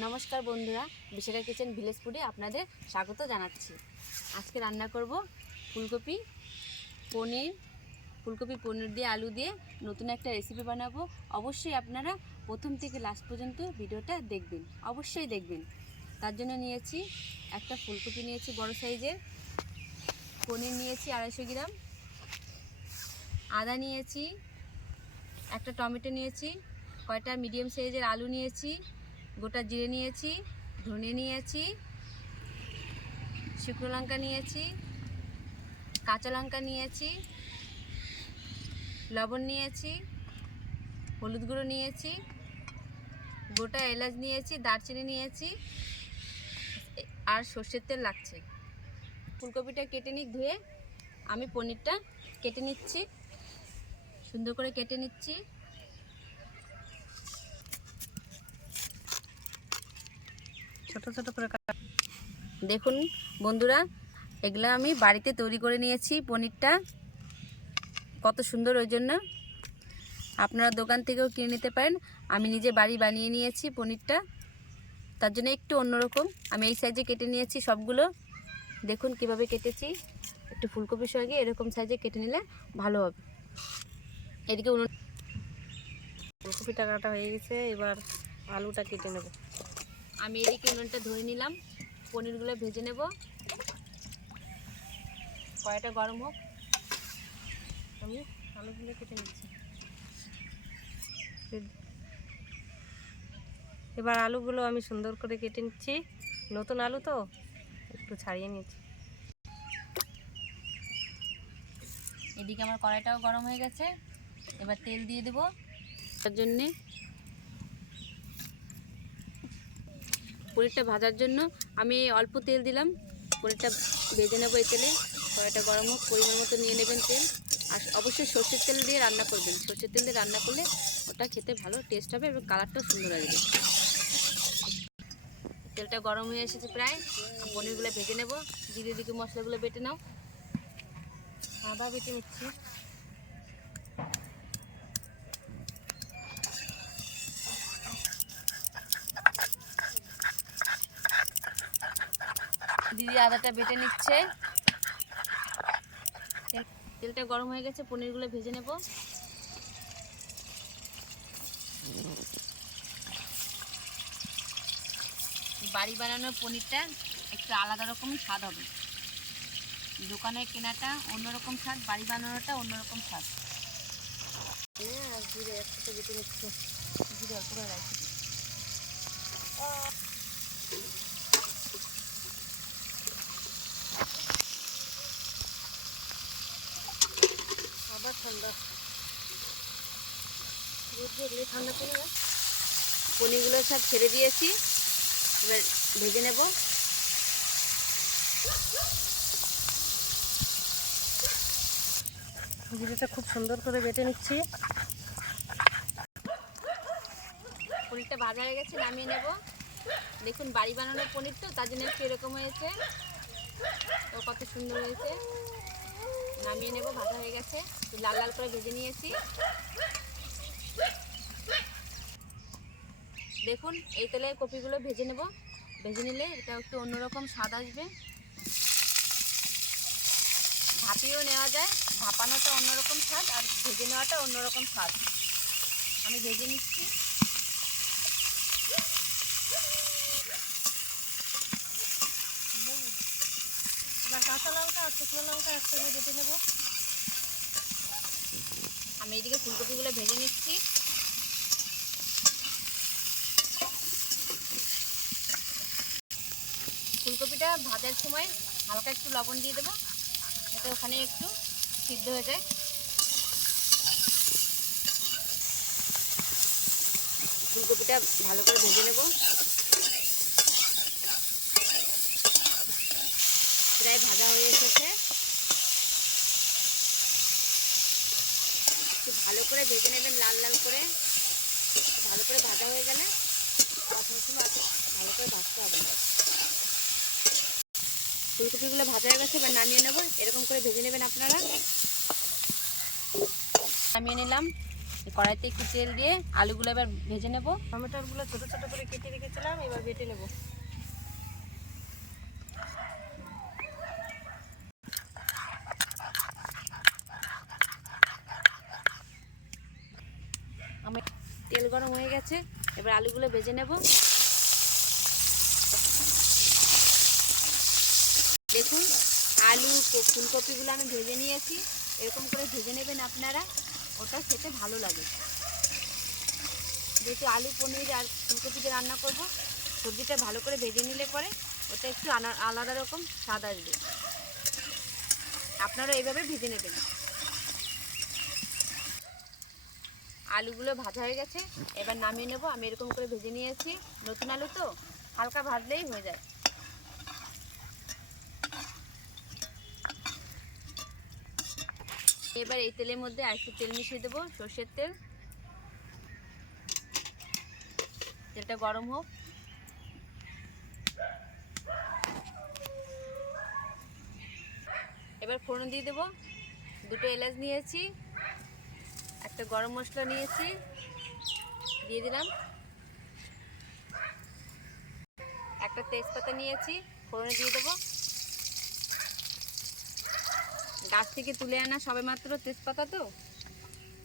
নমস্কার বন্ধুরা, Bishakha kitchen village ফুডে আপনাদের স্বাগত জানাচ্ছি। আজকে রান্না করব ফুলকপি পনির দিয়ে আলু দিয়ে নতুন একটা রেসিপি বানাবো। অবশ্যই আপনারা প্রথম থেকে লাস্ট পর্যন্ত ভিডিওটা দেখবেন, অবশ্যই দেখবেন। তার জন্য নিয়েছি একটা ফুলকপি, নিয়েছি বড় সাইজের, পনির নিয়েছি 250 গ্রাম, আদা নিয়েছি, একটা টমেটো নিয়েছি, কয়টা মিডিয়াম সাইজের আলু নিয়েছি, গোটা জিরে নিয়েছি, ধনে নিয়েছি, শুকনো লঙ্কা নিয়েছি, কাঁচা লঙ্কা নিয়েছি, লবণ নিয়েছি, হলুদ গুঁড়ো নিয়েছি, গোটা এলাচ নিয়েছি, দারচিনি নিয়েছি, আর সর্ষের তেল লাগছে। ফুলকপিটা কেটে ধুয়ে আমি পনিরটা কেটে নিচ্ছি, সুন্দর করে কেটে নিচ্ছি। ছোট ছোট করে দেখুন বন্ধুরা, এগুলো আমি বাড়িতে তৈরি করে নিয়েছি। পনিরটা কত সুন্দর, ওই জন্য আপনারা দোকান থেকেও কিনে নিতে পারেন। আমি নিজে বাড়ি বানিয়ে নিয়েছি পনিরটা, তার জন্য একটু অন্যরকম। আমি এই সাইজে কেটে নিয়েছি সবগুলো। দেখুন কিভাবে কেটেছি, একটু ফুলকপির সঙ্গে এরকম সাইজে কেটে নিলে ভালো হবে। এদিকে ফুলকপিটা কাটা হয়ে গেছে, এবার আলুটা কেটে নেব। আমি এদিকে উনুনটা ধরে নিলাম, পনিরগুলো ভেজে নেব। কড়াইটা গরম হোক, আমি আলুগুলো কেটে নিচ্ছি। এবার আলুগুলো আমি সুন্দর করে কেটে নিচ্ছি। নতুন আলু তো একটু ছাড়িয়ে নিচ্ছি। এদিকে আমার কড়াইটাও গরম হয়ে গেছে, এবার তেল দিয়ে দেবো। তার জন্যে পনিরটা ভাজার জন্য আমি অল্প তেল দিলাম। পনিরটা ভেজে নেবো এই তেলে। কড়াইটা গরম হোক, পরিমাণ মতো নিয়ে নেবেন তেল। আর অবশ্যই সর্ষের তেল দিয়ে রান্না করবেন। সর্ষের তেল দিয়ে রান্না করলে ওটা খেতে ভালো টেস্ট হবে এবং কালারটাও সুন্দর আসবে। তেলটা গরম হয়ে এসেছে প্রায়, পনিরগুলো ভেজে নেব। জিরে দিকে মশলাগুলো বেটে নাও। আদা বেটে নিচ্ছি। দিদি আদাটা বেটে নিচ্ছে। তেলটা গরম হয়ে গেছে, পনিরগুলো ভেজে নেব। বাড়ি বানানোর পনিরটা একটু আলাদা রকম স্বাদ হবে। দোকানের কেনাটা অন্যরকম স্বাদ, বাড়ি বানানোটা অন্যরকম স্বাদ। আর জিরে একসাথে বেটে নিচ্ছি। জিরে অল্প করে রাখছি। আবার ঠান্ডা দুধ দিয়ে ঠান্ডা করে পনিরগুলো সব ছেড়ে দিয়েছি, এবার ভেজে নেব। জিরেটা খুব সুন্দর করে বেটে নিচ্ছি। পনিরটা ভাজা হয়ে গেছে, নামিয়ে নেব। দেখুন বাড়ি বানানোর পনির তো, তার জন্য একটু এরকম হয়েছে, তো কত সুন্দর হয়েছে। নামিয়ে নেব, ভাজা হয়ে গেছে, লাল লাল করে ভেজে নিয়েছি। দেখুন এই তেলে কপিগুলো ভেজে নেব। ভেজে নিলে এটা একটু অন্যরকম স্বাদ আসবে। ভাপিয়েও নেওয়া যায়, ভাপানোটা অন্যরকম স্বাদ আর ভেজে নেওয়াটা অন্যরকম স্বাদ। আমি ভেজে নিচ্ছি। এবার কাঁচা লঙ্কা আর শুকনো লঙ্কা একসঙ্গে বেটে নেব। আমি এইদিকে ফুলকপিগুলো ভেজে নিচ্ছি। ফুলকপিটা ভাজার সময় হালকা একটু লবণ দিয়ে দেবো, যাতে ওখানে একটু সিদ্ধ হয়ে যায়। ফুলকপিটা ভালো করে ভেজে নেব। প্রায় ভাজা হয়ে এসেছে, একটু ভালো করে ভেজে নেবেন, লাল লাল করে। ভালো করে ভাজা হয়ে গেলে তখন সময় ভালো করে ভাজতে হবে। ফুলকপিগুলো ভাজা হয়ে গেছে, এবার নামিয়ে নেব। এরকম করে ভেজে নেবেন আপনারা। নামিয়ে নিলাম। কড়াইতে একটু তেল দিয়ে আলুগুলো এবার ভেজে নেব। টমেটোগুলো ছোটো ছোটো করে কেটে রেখেছিলাম, এবার বেটে নেব। আমার তেল গরম হয়ে গেছে, এবার আলুগুলো ভেজে নেব। দেখুন আলু ফুলকপিগুলো আমি ভেজে নিয়েছি, এরকম করে ভেজে নেবেন আপনারা, ওটা খেতে ভালো লাগে। যেহেতু আলু পনির আর ফুলকপি দিয়ে রান্না করব, সবজিটা ভালো করে ভেজে নিলে পরে ওটা একটু আলাদা রকম স্বাদ আসবে। আপনারা এইভাবে ভেজে নেবেন। আলুগুলো ভাজা হয়ে গেছে, এবার নামিয়ে নেব। আমি এরকম করে ভেজে নিয়েছি, নতুন আলু তো হালকা ভাজলেই হয়ে যায়। এবার এই তেলের মধ্যে আর একটু তেল মিশিয়ে দেবো, সর্ষের তেল। তেলটা গরম হোক। এবার ফোড়ন দিয়ে দেবো। দুটো এলাচ নিয়েছি, একটা গরম মশলা নিয়েছি, দিয়ে দিলাম। একটা তেজপাতা নিয়েছি, ফোড়নে দিয়ে দেবো। গাছ থেকে তুলে আনা সবেমাত্র তেজপাতা, তো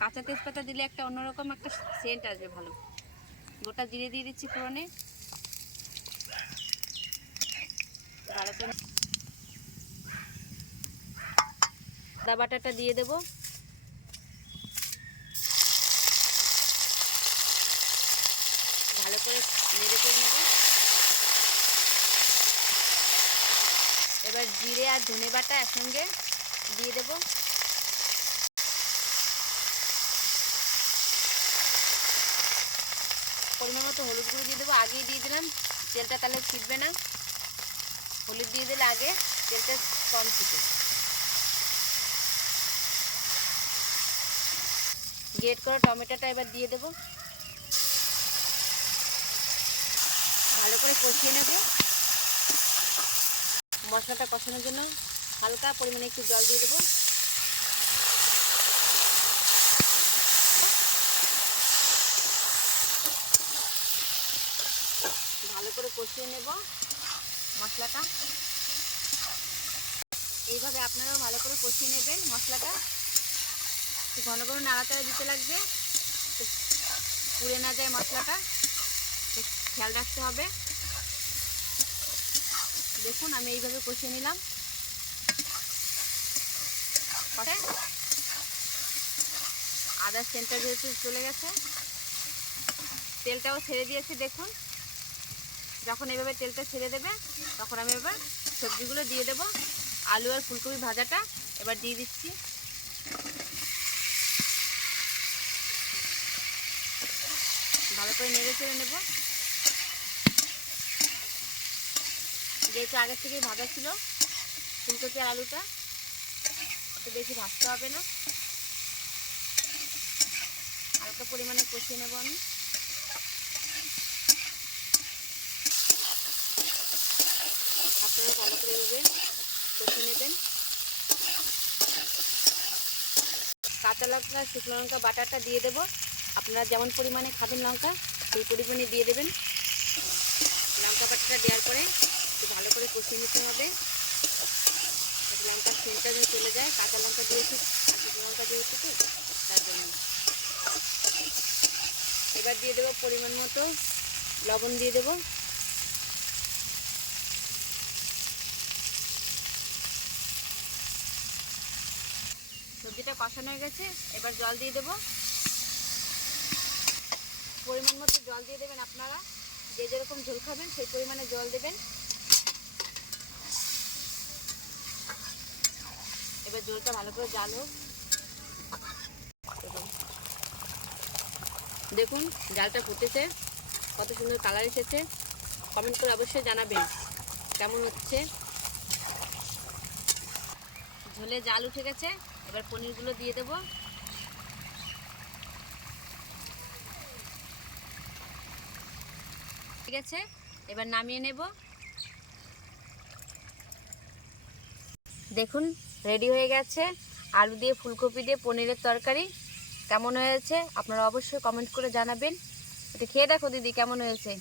কাঁচা তেজপাতা দিলে একটা অন্যরকম একটা সেন্ট আসবে ভালো। গোটা জিরে দিয়ে দিচ্ছি ফোড়নে। ভালো করে আদা বাটাটা দিয়ে দেবো। ভালো করে নেড়ে করে নেব। এবার জিরে আর ধনে বাটা একসঙ্গে দিয়ে দেব। পরিমাণ মতো হলুদ গুঁড়ো দিয়ে দেবো, আগেই দিয়ে দিলাম, তেলটা তাহলে ছিটবে না। হলুদ দিয়ে দিলে আগে তেলটা কম ছিটে। গ্রেট করা টমেটোটা এবার দিয়ে দেবো। ভালো করে কষিয়ে নেব। মশলাটা কষানোর জন্য হালকা পরিমাণে একটু জল দিয়ে দেবো। ভালো করে কষিয়ে নেব মশলাটা। এইভাবে আপনারাও ভালো করে কষিয়ে নেবেন মশলাটা। ঘন ঘন নাড়াচাড়া দিতে লাগবে, পুড়ে না যায় মশলাটা, খেয়াল রাখতে হবে। দেখুন আমি এইভাবে কষিয়ে নিলাম। আদার সেন্টটা যেহেতু চলে গেছে, তেলটাও ছেড়ে দিয়েছে। দেখুন যখন এইভাবে তেলটা ছেড়ে দেবে, তখন আমি এবার সবজিগুলো দিয়ে দেব। আলু আর ফুলকপি ভাজাটা এবার দিয়ে দিচ্ছি। ভালো করে নেড়ে চেড়ে নেব। যেহেতু আগের থেকেই ভাজা ছিল ফুলকপি আর আলুটা, একটু বেশি ভাজতে হবে না, হালকা পরিমাণে কষিয়ে নেব আমি। আপনারা ভালো করে এভাবে কষিয়ে নেবেন। কাঁচা লঙ্কা শুকনো লঙ্কা বাটাটা দিয়ে দেবো। আপনারা যেমন পরিমাণে খাবেন লঙ্কা, সেই পরিমাণে দিয়ে দেবেন। লঙ্কা বাটাটা দেওয়ার পরে একটু ভালো করে কষিয়ে নিতে হবে। লঙ্কার সেন্টটা যেন চলে যায়। কাঁচা লঙ্কা দিয়েছি আর শুকনো লঙ্কা দিয়েছি, তো তার জন্য। এবার দিয়ে দেবো পরিমাণ মতো লবণ দিয়ে দেবো। সবজিটা কষানো হয়ে গেছে, এবার জল দিয়ে দেবো। পরিমাণ মতো জল দিয়ে দেবেন। আপনারা যে যেরকম ঝোল খাবেন সেই পরিমাণে জল দেবেন। এবার জলটা ভালো করে জাল হোক। দেখুন জালটা ফুটেছে, কত সুন্দর কালার এসেছে। কমেন্ট করে অবশ্যই জানাবেন কেমন হচ্ছে। ঝোলে জাল উঠে গেছে, এবার পনিরগুলো দিয়ে দেবো। ঠিক আছে, এবার নামিয়ে নেব। দেখুন রেডি হয়ে গেছে আলু দিয়ে ফুলকপি দিয়ে পনিরের তরকারি। কেমন হয়েছে আপনারা অবশ্যই কমেন্ট করে জানাবেন। এটা খেয়ে দেখো দিদি, কেমন হয়েছে?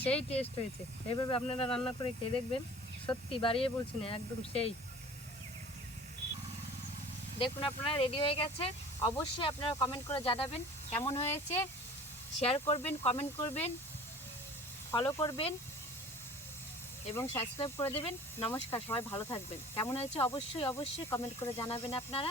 সেই টেস্ট হয়েছে। এইভাবে আপনারা রান্না করে খেয়ে দেখবেন, সত্যি বাড়িয়ে বলছি না, একদম সেই। দেখুন আপনারা রেডি হয়ে গেছে। অবশ্যই আপনারা কমেন্ট করে জানাবেন কেমন হয়েছে। শেয়ার করবেন, কমেন্ট করবেন, ফলো করবেন এবং সাবস্ক্রাইব করে দেবেন। নমস্কার, সবাই ভালো থাকবেন। কেমন হয়েছে অবশ্যই অবশ্যই কমেন্ট করে জানাবেন আপনারা।